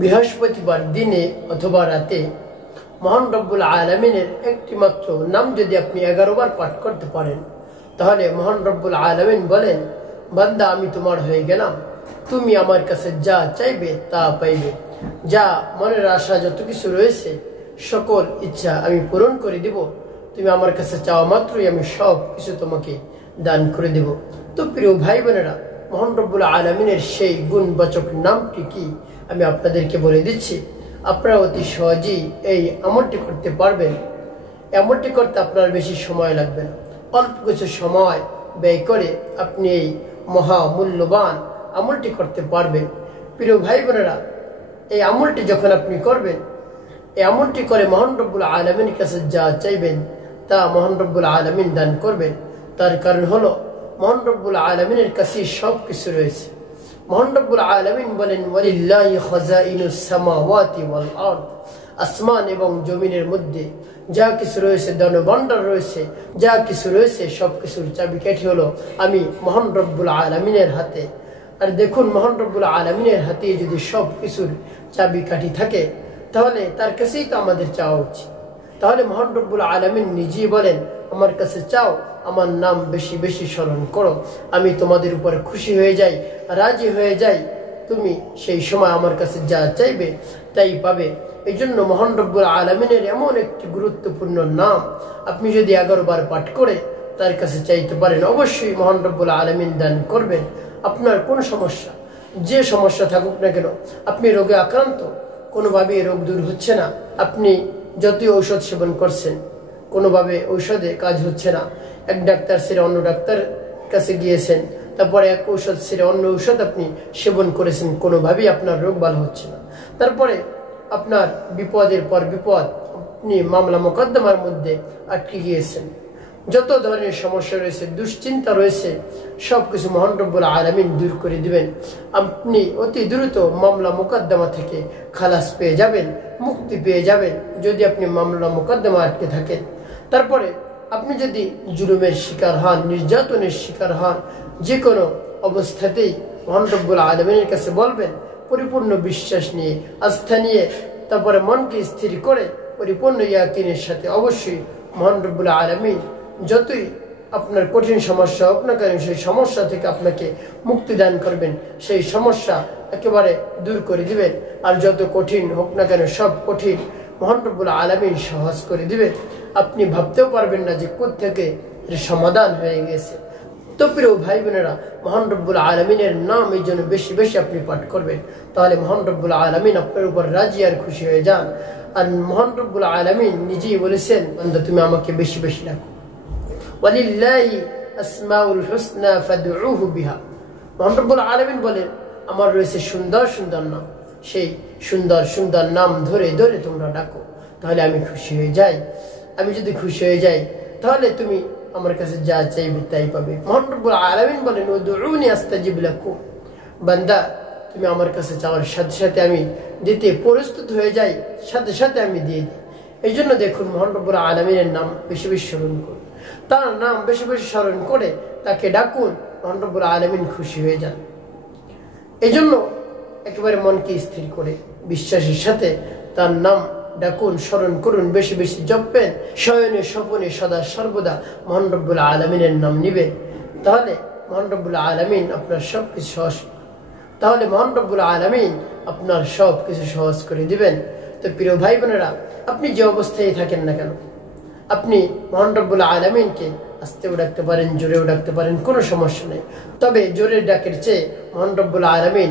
বৃহস্পতিবার দিনে অথবা রাতে মহান রব্বুল আলামিনের একটি মাত্র নাম যদি আপনি 11 বার পাঠ করতে পারেন, তাহলে মহান রব্বুল আলামিন বলেন, বান্দা আমি তোমার হয়ে গেলাম, তুমি আমার কাছে যা চাইবে তা পাইবে। যা মনের আশা যত কিছু রয়েছে সকল ইচ্ছা আমি পূরণ করে দিব। তুমি আমার কাছে চাওয়া মাত্রই আমি সব কিছু তোমাকে দান করে দেব। তো প্রিয় ভাই বোনেরা, মহান রব্বুল আলামিনের সেই গুণবাচক নামটি কি আমি আপনাদেরকে বলে দিচ্ছি। আপনারা অতি সহজেই এই আমলটি করতে পারবেন। আমলটি করতে আপনার বেশি সময় লাগবে না। অল্প কিছু সময় ব্যয় করে আপনি এই মহামূল্যবান আমলটি করতে পারবেন। প্রিয় ভাই বোনেরা, এই আমলটি যখন আপনি করবেন, এই আমলটি করে মহান রব্বুল আলামিনের কাছে যা চাইবেন তা মহান রব্বুল আলামিন দান করবেন। তার কারণ হলো মহান রব্বুল আলামিনের কাছে সব কিছু রয়েছে। মহান রব্বুল আলামিন বলেন, ওয়ালিল্লাহি খাযাইনুস সামাওয়াতি ওয়াল আরদ, আসমান এবং জমিনের মধ্যে যা কিছু রয়েছে, ধনভাণ্ডার রয়েছে, যা কিছু রয়েছে সব কিছুর চাবিকাঠি হলো আমি মহান রব্বুল আলামিনের হাতে। আর দেখুন, মহান রব্বুল আলামিনের হাতে যদি সব কিছুর চাবিকাঠি থাকে তাহলে তার কাছেই তো আমাদের চাওয়া উচিত। তাহলে মহান রব্বুল আলামিন নিজেই বলেন, আমার কাছে চাও, আমার নাম বেশি বেশি স্মরণ করো, আমি তোমাদের উপরে খুশি হয়ে যাই, রাজি হয়ে যাই। তুমি সেই সময় আমার কাছে যা চাইবে তাই পাবে। এই জন্য মহান রব্বুল আলামিনের এমন একটি গুরুত্বপূর্ণ নাম আপনি যদি 11 বার পাঠ করে তার কাছে চাইতে পারেন, অবশ্যই মহান রব্বুল আলামিন দান করবেন। আপনার কোন সমস্যা, যে সমস্যা থাকুক না কেন, আপনি রোগে আক্রান্ত, কোনোভাবে রোগ দূর হচ্ছে না, আপনি যতই ঔষধ সেবন করছেন কোনোভাবে ঔষধে কাজ হচ্ছে না, এক ডাক্তার সেরে অন্য ডাক্তার কাছে গিয়েছেন, তারপরে এক ঔষধ সেরে অন্য ঔষধ আপনি সেবন করেছেন, কোনোভাবেই আপনার রোগ ভালো হচ্ছে না, তারপরে আপনার বিপদের পর বিপদ, আপনি মামলা মোকদ্দমার মধ্যে আটকে গিয়েছেন, যত ধরনের সমস্যা রয়েছে, দুশ্চিন্তা রয়েছে, সবকিছু মহান রব্বুল আলামিন দূর করে দিবেন। আপনি অতি দ্রুত মামলা মোকদ্দমা থেকে খালাস পেয়ে যাবেন, মুক্তি পেয়ে যাবেন যদি আপনি মামলা মোকদ্দমা আটকে থাকেন। তারপরে আপনি যদি জুলুমের শিকার হন, নির্যাতনের শিকার হন, যে কোনো অবস্থাতেই মহান রব্বুল আলামিনের কাছে বলবেন, পরিপূর্ণ বিশ্বাস নিয়ে, আস্থা নিয়ে, তারপরে মনকে স্থির করে পরিপূর্ণ ইয়াকিনের সাথে অবশ্যই মহান রব্বুল আলামিন যতই আপনার কঠিন সমস্যা হোক না কেন সেই সমস্যা থেকে আপনাকে মুক্তি দান করবেন, সেই সমস্যা একেবারে দূর করে দিবেন। আর যত কঠিন হোক না কেন সব কঠিন মহান রব্বুল আলামিন সহজ করে দিবেন। আপনি ভাবতেও পারবেন না যে কোত্থেকে এর সমাধান হয়ে গেছে। তো প্রিয় ভাই বোনেরা, মহান রব্বুল আলামিনের নাম এই জন্য বেশি বেশি আপনি পাঠ করবেন, তাহলে মহান রব্বুল আলামিন আপনার উপর রাজি আর খুশি হয়ে যান। আর মহান রব্বুল আলামিন নিজেই বলেছেন, বান্দা তুমি আমাকে বেশি বেশি ডাকো, ওয়ালিল্লাহি আসমাউল হুসনা ফাদউহু বিহা। মহান রব্বুল আলামিন বলেন, আমার রয়েছে সুন্দর সুন্দর নাম, সেই সুন্দর সুন্দর নাম ধরে ধরে তোমরা ডাকো, তাহলে আমি খুশি হয়ে যাই। আমি যদি খুশি হয়ে যাই তাহলে তুমি আমার কাছে যা চাইবে তাই পাবে। মহান রব্বুল আলামিন বলেন, উদউনি আস্তাজিব লাকুম, বান্দা তুমি আমার কাছে চাওয়ার সাথে সাথে আমি দিতে প্রস্তুত হয়ে যাই, সাথে সাথে আমি দিয়ে দিই। এই জন্য দেখুন, মহান রব্বুল আলামিনের নাম বেশি বেশি স্মরণ করুন, তার নাম বেশি বেশি স্মরণ করে তাকে ডাকুন, মহান রব্বুল আলামিন খুশি হয়ে যান। এই জন্য একেবারে মনকে স্থির করে বিশ্বাসের সাথে তার নাম ডাকুন, স্মরণ করুন, বেশি বেশি জপবেন, শয়নে স্বপনে সদা সর্বদা মহান রব্বুল আলামিনের নাম নিবেন, তাহলে মহান রব্বুল আলামিন আপনার সব কিছু সহজ, তাহলে মহান রব্বুল আলামিন আপনার সব কিছু সহজ করে দিবেন। তো প্রিয় ভাই বোনেরা, আপনি যে অবস্থায় থাকেন না কেন, আপনি মহান রব্বুল আলামিনকে আস্তেও ডাকতে পারেন, জোরেও ডাকতে পারেন, কোনো সমস্যা নেই। তবে জোরের ডাকের চেয়ে মহান রব্বুল আলামিন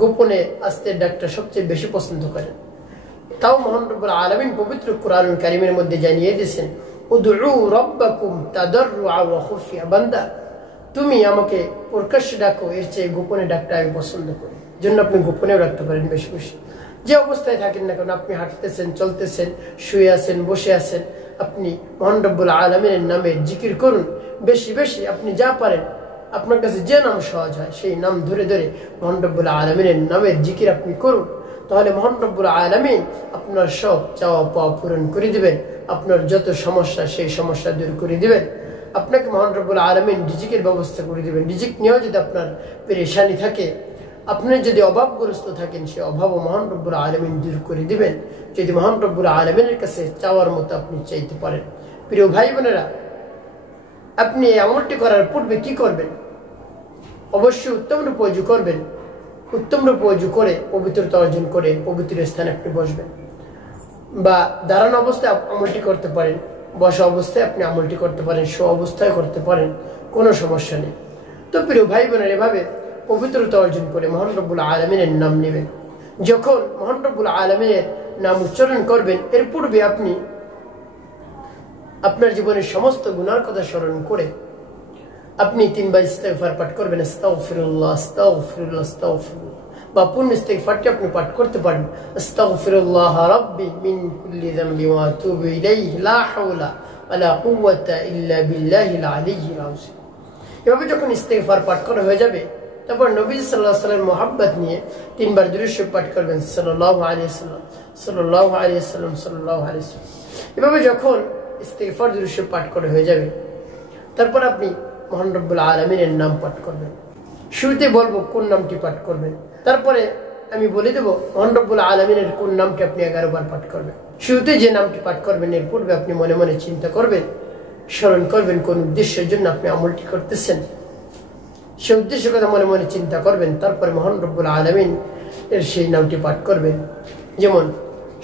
গোপনে আস্তের ডাকটা সবচেয়ে বেশি পছন্দ করেন। তাও মহান রব্বুল আলামিন পবিত্র কুরআনুল কারীমের মধ্যে জানিয়ে দিয়েছেন, উদউ রাব্বাকুম তাদাররুআ ওয়া খুফিয়া, বান্দা তুমি আমাকে প্রকাশ্যে ডাকো, এর চেয়ে গোপনে ডাকটা আমি পছন্দ করি। জন্য আপনি গোপনেও ডাকতে পারেন বেশি বেশি, যে অবস্থায় থাকেন না কেন, আপনি হাঁটতেছেন, চলতেছেন, শুয়ে আছেন, বসে আছেন, আপনি মহান রব্বুল আলামিনের নামে জিকির করুন বেশি বেশি। আপনি যা পারেন, আপনার কাছে যে নাম সহজ হয় সেই নাম ধরে ধরে মহান রব্বুল আলামিনের নামের জিকির আপনি করুন, তাহলে মহান রব্বুল আলামিন আপনার সব চাওয়া পাওয়া পূরণ করে দিবেন, আপনার যত সমস্যা সেই সমস্যা দূর করে দিবেন। আপনাকে মহান রব্বুল আলামিন রিজিকের ব্যবস্থা করে দিবেন। রিজিক নিয়েও যদি আপনার পেরেশানি থাকে, আপনি যদি অভাবগ্রস্ত থাকেন সেই অভাবও মহান রব্বুল আলামিন দূর করে দিবেন, যদি মহান রব্বুল আলামিনের কাছে চাওয়ার মতো আপনি চাইতে পারেন। প্রিয় ভাই বোনেরা, আপনি এই আমলটি করার পূর্বে কি করবেন? অবশ্যই উত্তম রূপে ওযু করবেন। উত্তম রূপে ওযু করে পবিত্রতা অর্জন করে পবিত্র স্থানে আপনি বসবেন, বা দাঁড়ানো অবস্থায় আমলটি করতে পারেন, বসা অবস্থায় আপনি আমলটি করতে পারেন, শো অবস্থায় করতে পারেন, কোনো সমস্যা নেই। তো প্রিয় ভাই বোনেরা, এভাবে পবিত্রতা অর্জন করে মহান রব্বুল আলামিনের নাম নেবেন। যখন মহান রব্বুল আলামিনের নাম উচ্চারণ করবেন, এর পূর্বে আপনি আপনার জীবনের সমস্ত গুনার কথা স্মরণ করে আপনি 3 বার ইস্তেগফার পাঠ করবেন, আস্তাগফিরুল্লাহ আস্তাগফিরুল্লাহ আস্তাগফিরুল্লাহ, বা পূর্ণ ইস্তেগফারটি আপনি পাঠ করতে পারেন, আস্তাগফিরুল্লাহ রাব্বি মিন কুল্লি যামবি ওয়া আতুবু ইলাইহি লা হাওলা ওয়ালা কুওয়াতা ইল্লা বিল্লাহিল আলিয়্যিল আযীম। এভাবে যখন ইস্তেগফার পাঠ করা হয়ে যাবে, তারপর নবী সাল্লাল্লাহু আলাইহি ওয়াসাল্লাম মুহাব্বত নিয়ে 3 বার দুরূদ শরীফ পাঠ করবেন, সাল্লাল্লাহু আলাইহি ওয়াসাল্লাম সাল্লাল্লাহু আলাইহি ওয়াসাল্লাম সাল্লাল্লাহু আলাইহি ওয়াসাল্লাম। এভাবে যখন ইস্তেগফার দুরূদ শরীফ পাঠ করা হয়ে যাবে, তারপর আপনি মহান রব্বুল আলামিনের নাম পাঠ করবেন। শুরুতে বলবো কোন নামটি পাঠ করবেন, তারপরে আমি বলে দেব মহান রব্বুল আলামিনের কোন নামটি আপনি 11 বার পাঠ করবেন। শুরুতে যে নামটি পাঠ করবেন, এর পূর্বে আপনি মনে মনে চিন্তা করবেন, স্মরণ করবেন কোন উদ্দেশ্যের জন্য আপনি আমলটি করতেছেন, সেই উদ্দেশ্যের কথা মনে মনে চিন্তা করবেন। তারপরে মহান রব্বুল আলামিন এর সেই নামটি পাঠ করবেন। যেমন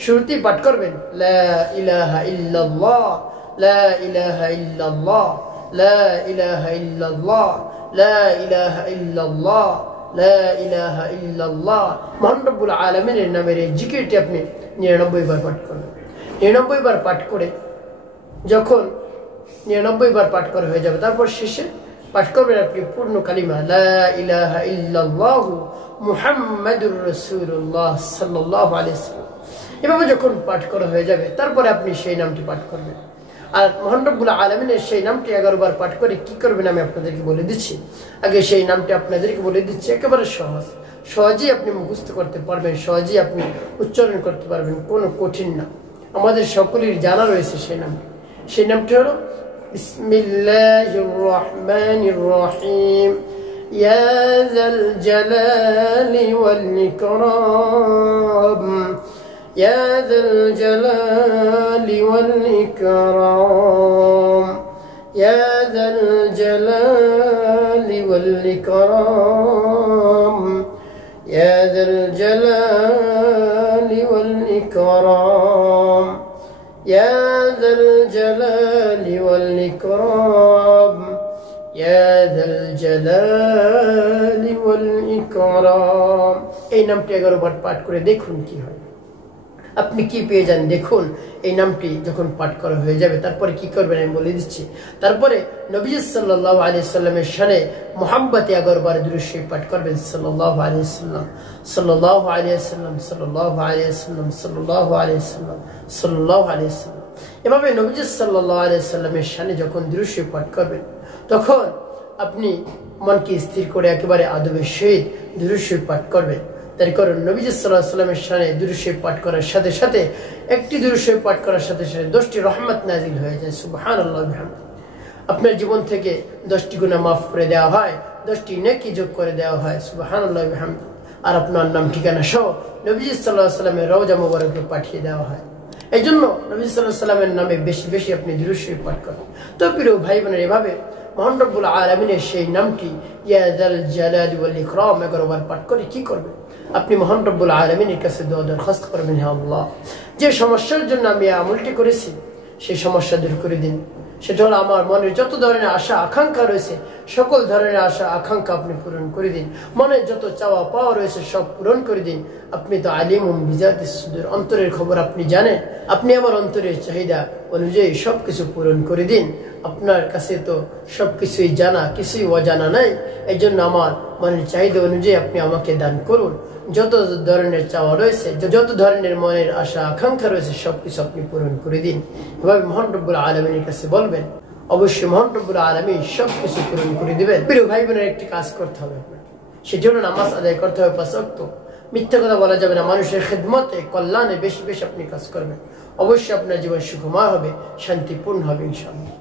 শুরুতেই পাঠ করবেন, লা ইলাহা ইল্লাল্লাহ লা ইলাহা ইল্লাল্লাহ লা ইলাহা ইল্লাল্লাহ লা ইলাহা ইল্লাল্লাহ লা ইলাহা ইল্লাল্লাহ। মহান রব্বুল আলামিনের নামের এই জিকিরটি আপনি 99 বার পাঠ করবেন। 99 বার পাঠ করে যখন 99 বার পাঠ করা হয়ে যাবে, তারপর শেষে পাঠ করবেন আপনি পূর্ণ কালিমা, লা ইলাহা ইল্লাল্লাহু মুহাম্মাদুর রাসূলুল্লাহ সাল্লাল্লাহু আলাইহি ওয়াসাল্লাম। এভাবে যখন পাঠ করা হয়ে যাবে, তারপরে আপনি সেই নামটি পাঠ করবেন। আর মহান রব্বুল আলামিনের সেই নামটি 11 বার পাঠ করে কি করবেন আমি আপনাদেরকে বলে দিচ্ছি। আগে সেই নামটি আপনাদেরকে বলে দিচ্ছি, একেবারে সহজেই আপনি মুখস্থ করতে পারবেন, সহজেই আপনি উচ্চারণ করতে পারবেন, কোনো কঠিন না, আমাদের সকলের জানা রয়েছে সেই নামটি। সেই নামটি হলো বিসমিল্লাহির রহমানির রহিম, ইয়া যাল জালালি ওয়াল ইকরাম, ইয়া যাল জালালি ওয়াল ইকরাম, ইয়া যাল জালালি ওয়াল ইকরাম, ইয়া যাল জালালি ওয়াল ইকরাম, ইয়া যাল জালালি ওয়াল ইকরাম, ইয়া যাল জালালি ওয়াল ইকরাম। এই নামটি 11 বার পাঠ করে দেখুন কি হয়, আপনি কি পেয়ে যান দেখুন। এই নামটি যখন পাঠ করা হয়ে যাবে, তারপরে কি করবেন আমি বলে দিচ্ছি। তারপরে নবী সাল্লাল্লাহু আলাইহি ওয়াসাল্লামের শানে মুহাব্বতে 11 বার দুরূদ শরীফ পাঠ করবেন, সাল্লাল্লাহু আলাইহি ওয়াসাল্লাম সাল্লাল্লাহু আলাইহি ওয়াসাল্লাম সাল্লাল্লাহু আলাইহি ওয়াসাল্লাম সাল্লাল্লাহু আলাইহি ওয়াসাল্লাম সাল্লাল্লাহু আলাইহি ওয়াসাল্লাম। এভাবে নবী সাল্লাল্লাহু আলাইহি ওয়াসাল্লামের শানে যখন দুরূদ শরীফ পাঠ করবেন, তখন আপনি মনকে স্থির করে একেবারে আদবের সহিত দুরূদ শরীফ পাঠ করবেন। তার কারণ নবী সাল্লাল্লাহু আলাইহি ওয়াসাল্লামের শানে দুরূদ শরীফ পাঠ করার সাথে সাথে, একটি দুরূদ শরীফ পাঠ করার সাথে সাথে 10টি রহমত নাজিল হয়ে যায়, সুবহানাল্লাহ বিহামদিহি। আপনার জীবন থেকে 10টি গুনাহ মাফ করে দেওয়া হয়, 10টি নেকি যোগ করে দেওয়া হয়, সুবহানাল্লাহ বিহামদিহি। আর আপনার নাম ঠিকানা সহ নবী সাল্লাল্লাহু আলাইহি ওয়াসাল্লামের রওজা মুবারকে পাঠিয়ে দেওয়া হয়। এই জন্য নবী সাল্লাল্লাহু আলাইহি ওয়াসাল্লামের নামে বেশি বেশি আপনি দুরূদ শরীফ পাঠ করেন। তো প্রিয় ভাই বোনেরা, এভাবে মহান রব্বুল আলামিনের সেই নামটি ইয়া যাল জালালি ওয়াল ইকরাম 11 বার পাঠ করে কি করবেন, আপনি মহান রব্বুল আলামিনের কাছে দোয়া দরখাস্ত করবেন, হে আল্লাহ, যে সমস্যার জন্য আমি এই আমলটি করেছি সেই সমস্যা দূর করে দিন। সেটা হলো আমার মনের যত ধরনের আশা আকাঙ্ক্ষা রয়েছে, সকল ধরনের আশা আকাঙ্ক্ষা আপনি পূরণ করে দিন। মনের যত চাওয়া পাওয়া রয়েছে সব পূরণ করে দিন। আপনি তো আলিমুম বিজাতিস সুদূর, অন্তরের খবর আপনি জানেন, আপনি আমার অন্তরের চাহিদা অনুযায়ী সবকিছু পূরণ করে দিন। আপনার কাছে তো সবকিছুই জানা, কিছুই অজানা নাই। এই জন্য আমার মনের চাহিদা অনুযায়ী আপনি আমাকে দান করুন। যত ধরনের চাওয়া রয়েছে, যত ধরনের মনের আশা আকাঙ্ক্ষা রয়েছে, সবকিছু আপনি পূরণ করে দিন। এভাবে মহান রব্বুল আলামিনের কাছে বলবেন, অবশ্যই মহান রব্বুল আলামিন সবকিছু পূরণ করে দিবেন। প্রিয় ভাই বোনের, একটি কাজ করতে হবে আপনাকে, সেটি হলো নামাজ আদায় করতে হবে 5 ওয়াক্ত। মিথ্যা কথা বলা যাবে না, মানুষের খেদমতে কল্যাণে বেশি বেশি আপনি কাজ করবেন। অবশ্যই আপনার জীবন সুখময় হবে, শান্তিপূর্ণ হবে ইনশাআল্লাহ।